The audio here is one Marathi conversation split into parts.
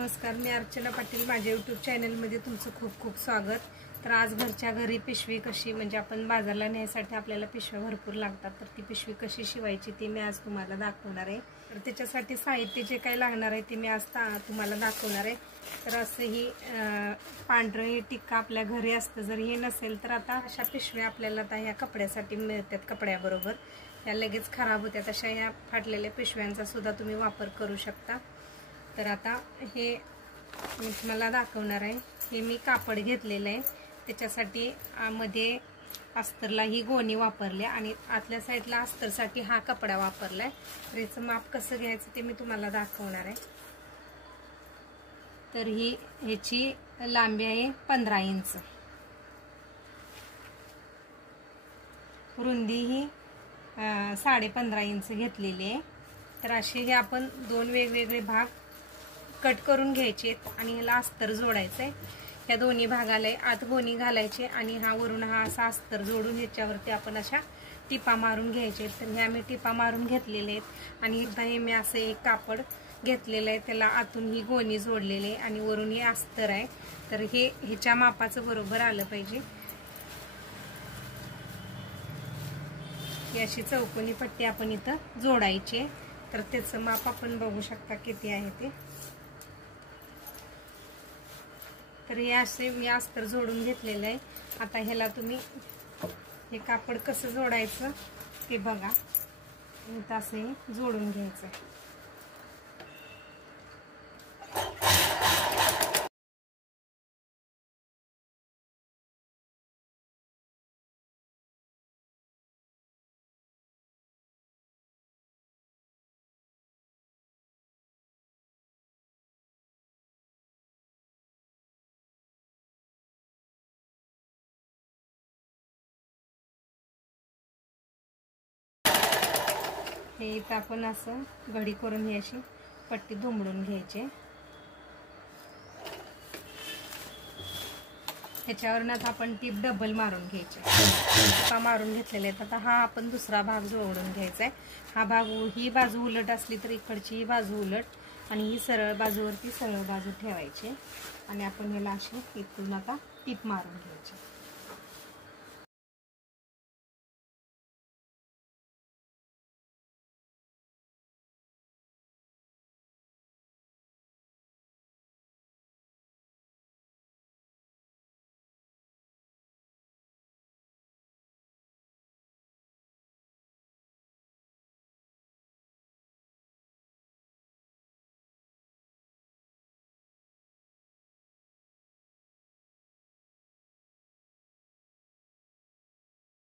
नमस्कार, मी अर्चना पाटील। माझ्या यूट्यूब चॅनलमध्ये तुमचं खूप खूप स्वागत। तर आज घरच्या घरी पिशवी कशी, म्हणजे आपण बाजारला नेण्यासाठी आपल्याला पिशव्या भरपूर लागतात, तर ती पिशवी कशी शिवायची ती मी आज तुम्हाला दाखवणार आहे। तर त्याच्यासाठी साहित्य जे काही लागणार आहे ते मी आज तुम्हाला दाखवणार आहे। तर असं ही पांढरं हे टिक्का आपल्या घरी असतं, जर हे नसेल तर आता अशा पिशव्या आपल्याला आता ह्या कपड्यासाठी मिळतात, कपड्याबरोबर या लगेच खराब होतात, अशा ह्या फाटलेल्या पिशव्यांचा सुद्धा तुम्ही वापर करू शकता। तर आता हे मी तुम्हाला दाखवणार आहे। हे मी कापड घेतलेलं आहे, त्याच्यासाठी मध्ये अस्तरला ही गोणी वापरली आणि आतल्या साईडला अस्तरसाठी हा कपडा वापरलाय। तर याचं माप कसं घ्यायचं ते मी तुम्हाला दाखवणार आहे। तर ह्याची लांबी आहे 15 इंच, रुंदी ही 15.5 इंच घेतलेली आहे। तर असे हे आपण दोन वेगवेगळे भाग कट करून घ्यायचे आणि ह्याला अस्तर जोडायचं आहे। या दोन्ही भागाला आत गोणी घालायचे आणि हा वरून हा असा अस्तर जोडून ह्याच्यावरती आपण अशा टिपा मारून घ्यायचे। तर ह्या मी टिपा मारून घेतलेले आहेत आणि हे मी असं एक कापड घेतलेलं आहे, त्याला आतून ही गोणी जोडलेली आहे आणि वरून हे अस्तर आहे। तर हे ह्याच्या मापाचं बरोबर आलं पाहिजे। ही अशी चौकोनी पट्टी आपण इथं जोडायची। तर त्याचं माप आपण बघू शकता किती आहे ते। तर हे असे मी अस्तर जोडून घेतलेलं आहे। आता ह्याला तुम्ही हे कापड कसं जोडायचं ते बघा, इथं असे जोडून घ्यायचं आहे। हे इथं आपण असं घडी करून ही अशी पट्टी दुमडून घ्यायची। ह्याच्यावरनं आपण टीप डबल मारून घ्यायची। टिपा मारून घेतलेले आहेत। आता हा आपण दुसरा भाग जोडून घ्यायचा आहे। हा भाग ही बाजू उलट असली तर इकडची ही बाजू उलट आणि ही सरळ बाजूवरती सरळ बाजू ठेवायची आणि आपण ह्याला अशी इथून आता टीप मारून घ्यायची।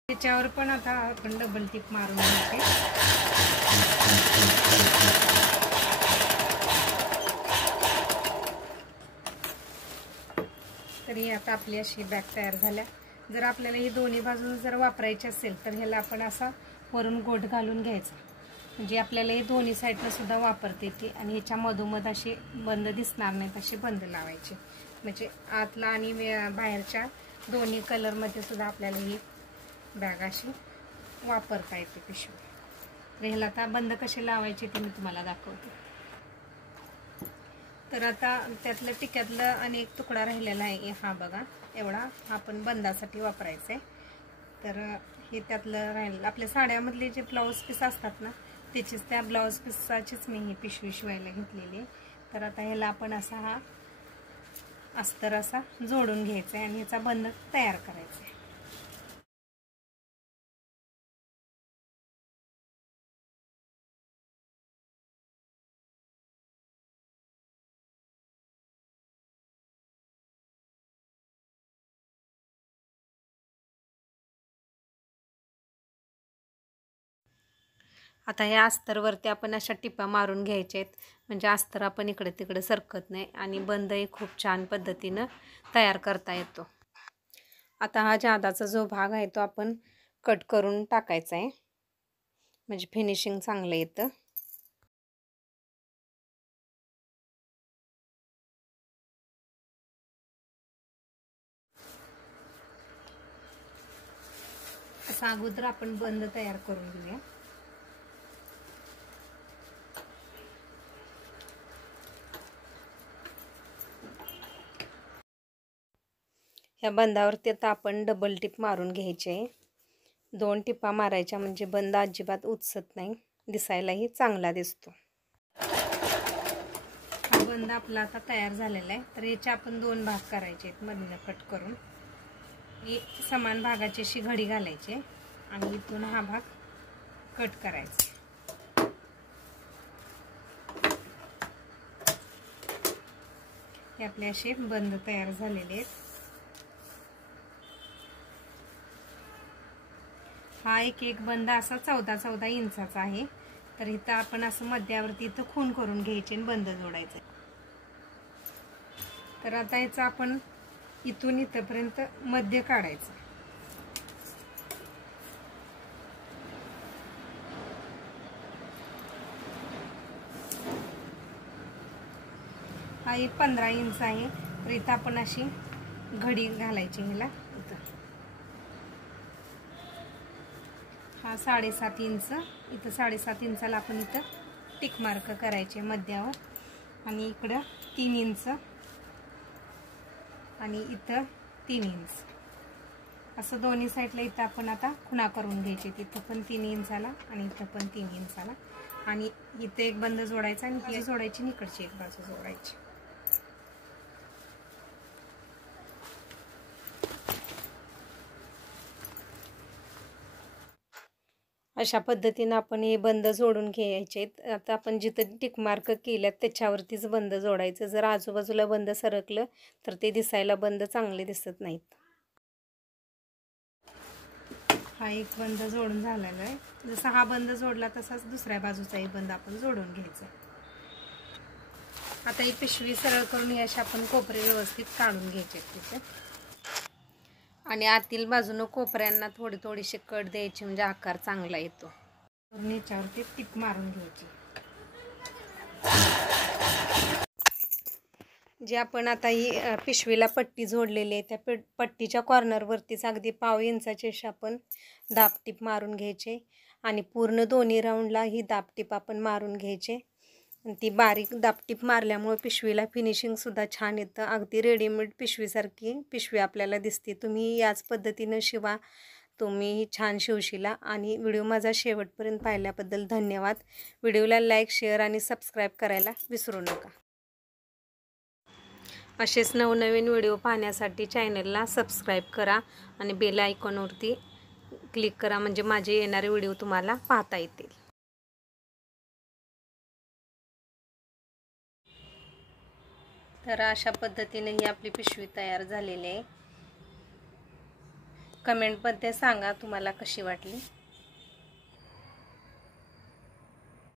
त्याच्यावर पण आता आपण डबल टिप मारून घ्यायचे। तरी आता आपली अशी बॅग तयार झाल्या। जर आपल्याला ही दोन्ही बाजून जर वापरायची असेल तर ह्याला आपण असा वरून गोट घालून घ्यायचा, म्हणजे आपल्याला हे दोन्ही साईडला सुद्धा वापरता येते आणि ह्याच्या मधोमध असे बंद दिसणार नाहीत, असे बंद लावायचे, म्हणजे आतला आणि बाहेरच्या दोन्ही कलरमध्ये सुद्धा आपल्याला ही बॅग अशी वापरता येते पिशवी। तर ह्याला आता बंद कसे लावायचे ते मी तुम्हाला दाखवते। तर आता त्यातलं टिक्यातलं अनेक तुकडा राहिलेला आहे, हा बघा एवढा आपण बंदासाठी वापरायचा आहे। तर हे त्यातलं राहिलेलं आपल्या साड्यामधले जे ब्लाऊज पीस असतात ना, त्याचीच त्या ब्लाऊज पीसचीच मी ही पिशवी शिवायला घेतलेली आहे। तर आता ह्याला आपण असा हा अस्तर असा जोडून घ्यायचा आहे आणि ह्याचा बंद तयार करायचा आहे। आता ह्या अस्तरवरती आपण अशा टिपा मारून घ्यायच्या आहेत, म्हणजे अस्तर आपण इकडे तिकडे सरकत नाही आणि बंदही खूप छान पद्धतीनं तयार करता येतो। आता हा जादाचा जो भाग आहे तो आपण कट करून टाकायचा आहे, म्हणजे फिनिशिंग चांगलं येतं। असा अगोदर आपण बंद तयार करून घेऊया। ह्या बंदावरती आता आपण डबल टिप मारून घ्यायचे. 2 टिपा मारायच्या म्हणजे बंद अजिबात उचसत नाही, दिसायलाही चांगला दिसतो. हा बंद आपला आता तयार झालेला आहे. तर याचे आपण 2 भाग करायचे आहेत. मधनं कट करून समान भागाची अशी घडी घालायची आणि इथून हा भाग कट करायचा. हे आपले असे बंद तयार झालेले आहेत. हा एक बंद असा 14-14 इंचाचा आहे. तर इथं आपण असं मध्यावरती इथं खून करून घ्यायचे आणि बंद जोडायचे. तर आता याचा आपण इथून इथपर्यंत मध्य काढायचं. हा 15 इंच आहे. तर इथं आपण अशी घडी घालायची ह्याला. हा 7.5 इंच, इथं 7.5 इंचाला आपण इथं टिक मार्क करायचे मध्यावर आणि इकडं 3 इंच आणि इथं 3 इंच असं दोन्ही साईडला इथं आपण आता खुणा करून घ्यायचे. तिथं पण 3 इंचाला आणि इथं पण 3 इंचाला आणि इथं एक बंद जोडायचा आणि ही जोडायची आणि इकडची एक बाजू जोडायची. अशा पद्धतीने आपण हे बंद जोडून घ्यायचे. आता आपण जिथं टिक मार्क केल्यात त्याच्यावरतीच बंद जोडायचं. जर आजूबाजूला बंद सरकलं तर ते दिसायला बंद चांगले दिसत नाहीत. हा एक बंद जोडून झालेला आहे. जसा हा बंद जोडला तसाच दुसऱ्या बाजूचा एक बंद आपण जोडून घ्यायचा. आता ही पिशवी सरळ करून अशी आपण कोपरे व्यवस्थित काढून घ्यायचे तिथे आणि आतील बाजूने कोपऱ्यांना थोडीशी कट द्यायची म्हणजे आकार चांगला येतो. याच्यावरती टिप मारून घ्यायची. जे आपण आता ही पिशवीला पट्टी जोडलेली आहे त्या पट्टीच्या कॉर्नरवरतीच अगदी 1/2 इंचाची आपण दाब टिप मारून घ्यायचे आणि पूर्ण दोन्ही राऊंडला ही दाब टिप आपण मारून घ्यायचे. ती बारीक दाबटीप मारल्यामुळे पिशवीला फिनिशिंग सुद्धा छान येतं. अगदी रेडीमेड पिशवीसारखी पिशवी आपल्याला दिसते. तुम्ही याच पद्धतीने शिवा, तुम्ही छान शिवशीला. आणि व्हिडिओ माझा शेवटपर्यंत पाहिल्याबद्दल धन्यवाद. व्हिडिओला लाईक, शेअर आणि सबस्क्राईब करायला विसरू नका. असेच नवनवीन व्हिडिओ पाहण्यासाठी चॅनलला सबस्क्राईब करा आणि बेल आयकॉनवरती क्लिक करा म्हणजे माझे येणारे व्हिडिओ तुम्हाला पाहता येतील. तर अशा पद्धतीने ही आपली पिशवी तयार झालेली आहे. कमेंटमध्ये सांगा तुम्हाला कशी वाटली.